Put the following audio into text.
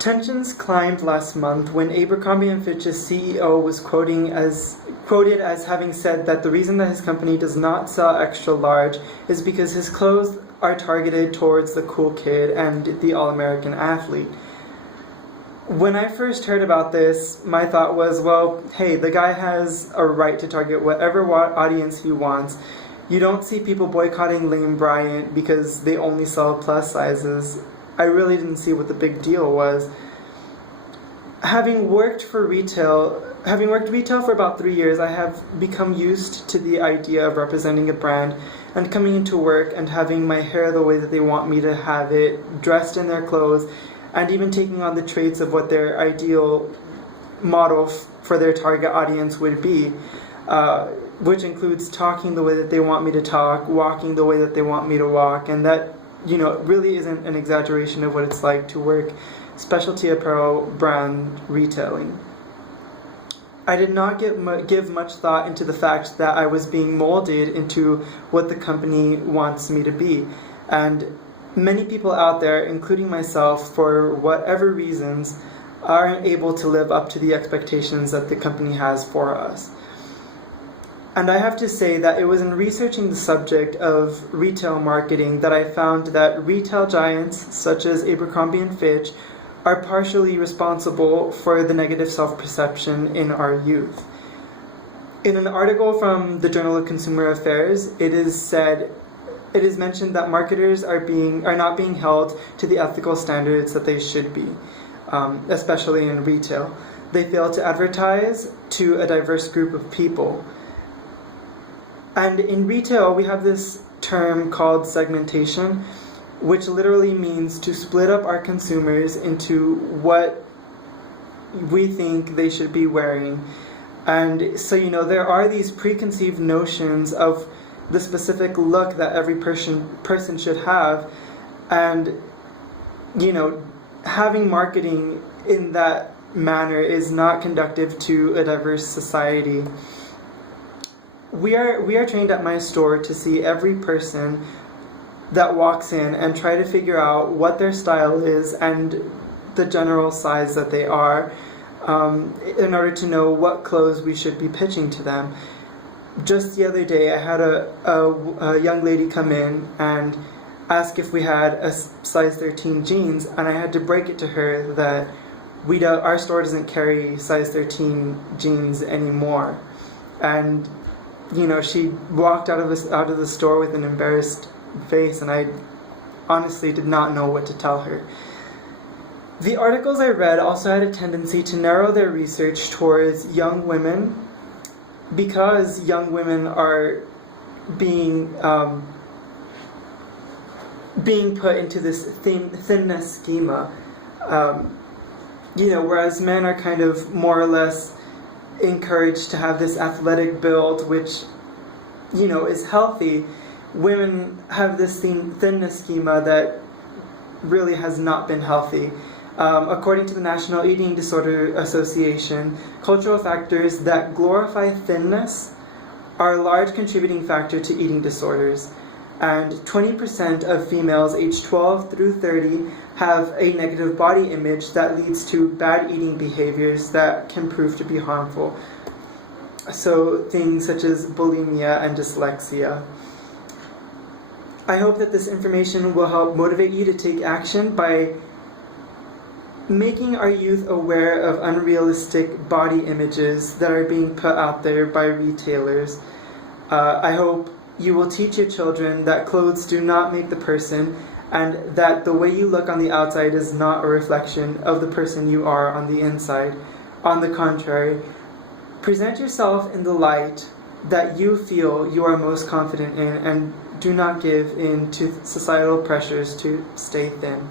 Tensions climbed last month when Abercrombie & Fitch's CEO was quoted as having said that the reason that his company does not sell extra large is because his clothes are targeted towards the cool kid and the all-American athlete. When I first heard about this, my thought was, well, hey, the guy has a right to target whatever audience he wants. You don't see people boycotting Lane Bryant because they only sell plus sizes. I really didn't see what the big deal was. Having worked retail for about 3 years, I have become used to the idea of representing a brand and coming into work and having my hair the way that they want me to have it, dressed in their clothes, and even taking on the traits of what their ideal model for their target audience would be, which includes talking the way that they want me to talk, walking the way that they want me to walk, and that, really isn't an exaggeration of what it's like to work specialty apparel brand retailing. I did not give much thought into the fact that I was being molded into what the company wants me to be, and many people out there, including myself, for whatever reasons, aren't able to live up to the expectations that the company has for us. And I have to say that it was in researching the subject of retail marketing that I found that retail giants such as Abercrombie & Fitch are partially responsible for the negative self-perception in our youth. In an article from the Journal of Consumer Affairs, it is mentioned that marketers are not being held to the ethical standards that they should be, especially in retail. They fail to advertise to a diverse group of people. And in retail, we have this term called segmentation, which literally means to split up our consumers into what we think they should be wearing. And so, there are these preconceived notions of the specific look that every person should have, and having marketing in that manner is not conducive to a diverse society. We are trained at my store to see every person that walks in and try to figure out what their style is and the general size that they are, in order to know what clothes we should be pitching to them. Just the other day, I had a young lady come in and ask if we had a size 13 jeans, and I had to break it to her that our store doesn't carry size 13 jeans anymore. And she walked out of the store with an embarrassed face, and I honestly did not know what to tell her. The articles I read also had a tendency to narrow their research towards young women, because young women are being put into this thinness schema, whereas men are kind of more or less encouraged to have this athletic build, which is healthy. Women have this thinness schema that really has not been healthy. According to the National Eating Disorder Association, cultural factors that glorify thinness are a large contributing factor to eating disorders, and 20% of females aged 12 through 30 have a negative body image that leads to bad eating behaviors that can prove to be harmful. So things such as bulimia and dyslexia. I hope that this information will help motivate you to take action by making our youth aware of unrealistic body images that are being put out there by retailers. I hope you will teach your children that clothes do not make the person, and that the way you look on the outside is not a reflection of the person you are on the inside. On the contrary, present yourself in the light that you feel you are most confident in, and do not give in to societal pressures to stay thin.